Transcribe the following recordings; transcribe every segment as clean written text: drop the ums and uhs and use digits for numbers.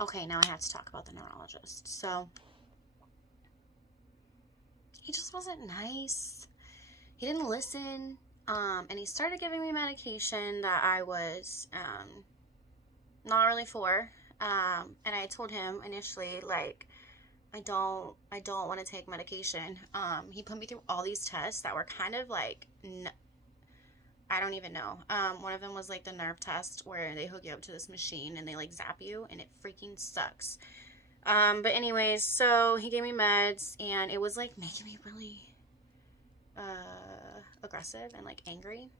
Okay, now I have to talk about the neurologist. So, he just wasn't nice. He didn't listen. And he started giving me medication that I was not really for. And I told him initially, like, I don't want to take medication. He put me through all these tests that were kind of like, I don't even know. One of them was like the nerve test where they hook you up to this machine and they like zap you, and it freaking sucks. But anyways, so he gave me meds, and it was like making me really aggressive and like angry.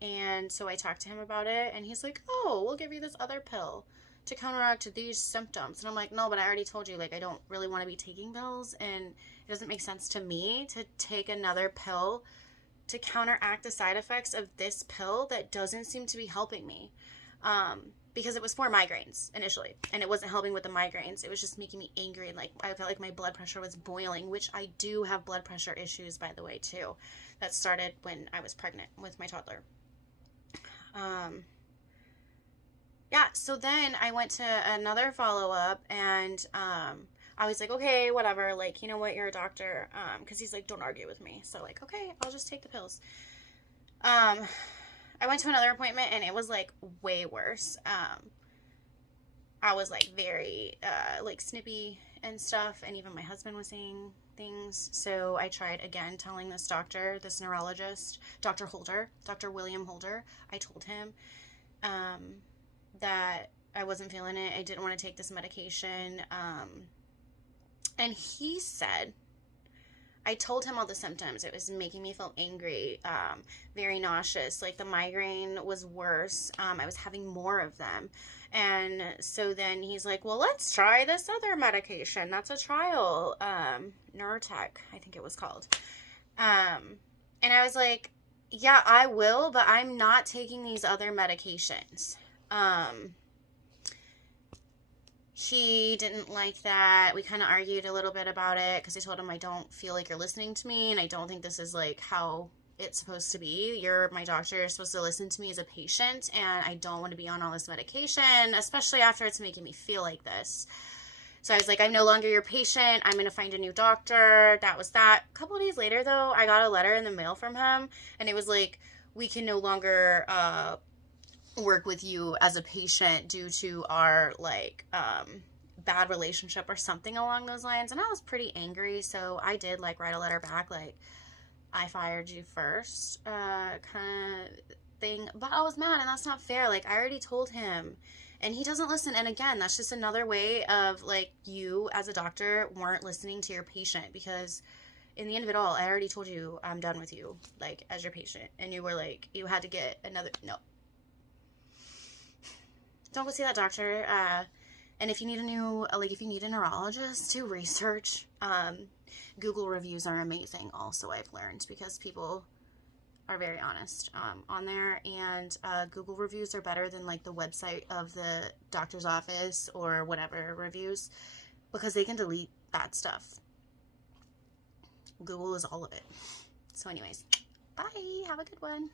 And so I talked to him about it, and he's like, "Oh, we'll give you this other pill to counteract these symptoms." And I'm like, "No, but I already told you, like, I don't really want to be taking pills, and it doesn't make sense to me to take another pill to counteract the side effects of this pill that doesn't seem to be helping me." Because it was for migraines initially, and it wasn't helping with the migraines. It was just making me angry, and like I felt like my blood pressure was boiling, which I do have blood pressure issues, by the way, too. That started when I was pregnant with my toddler. Yeah, so then I went to another follow-up, and I was like, okay, whatever, like, you know what, you're a doctor, because he's like, don't argue with me. So like, okay, I'll just take the pills. I went to another appointment, and it was like way worse. I was like very like snippy and stuff, and even my husband was saying things. So I tried again telling this doctor, this neurologist, Dr. Holder, Dr. William Holder. I told him that I wasn't feeling it. I didn't want to take this medication. And he said, I told him all the symptoms. It was making me feel angry, very nauseous. Like the migraine was worse. I was having more of them. And so then he's like, well, let's try this other medication. That's a trial, Nurtec, I think it was called. And I was like, yeah, I will, but I'm not taking these other medications. He didn't like that. We kind of argued a little bit about it because I told him I don't feel like you're listening to me, and I don't think this is like how it's supposed to be. You're my doctor. You're supposed to listen to me as a patient, and I don't want to be on all this medication, especially after it's making me feel like this. So I was like, I'm no longer your patient. I'm going to find a new doctor. That was that. A couple of days later, though, I got a letter in the mail from him, and it was like, we can no longer work with you as a patient due to our like bad relationship or something along those lines. And I was pretty angry, so I did like write a letter back like, I fired you first, kind of thing. But I was mad, and that's not fair. Like, I already told him, and he doesn't listen. And again, that's just another way of like, you as a doctor weren't listening to your patient, because in the end of it all, I already told you I'm done with you, like, as your patient, and you were like, you had to get another. No, don't go see that doctor. And if you need a new, like, if you need a neurologist, do research. Google reviews are amazing also, I've learned, because people are very honest on there. And Google reviews are better than, like, the website of the doctor's office or whatever reviews, because they can delete that stuff. Google is all of it. So anyways, bye. Have a good one.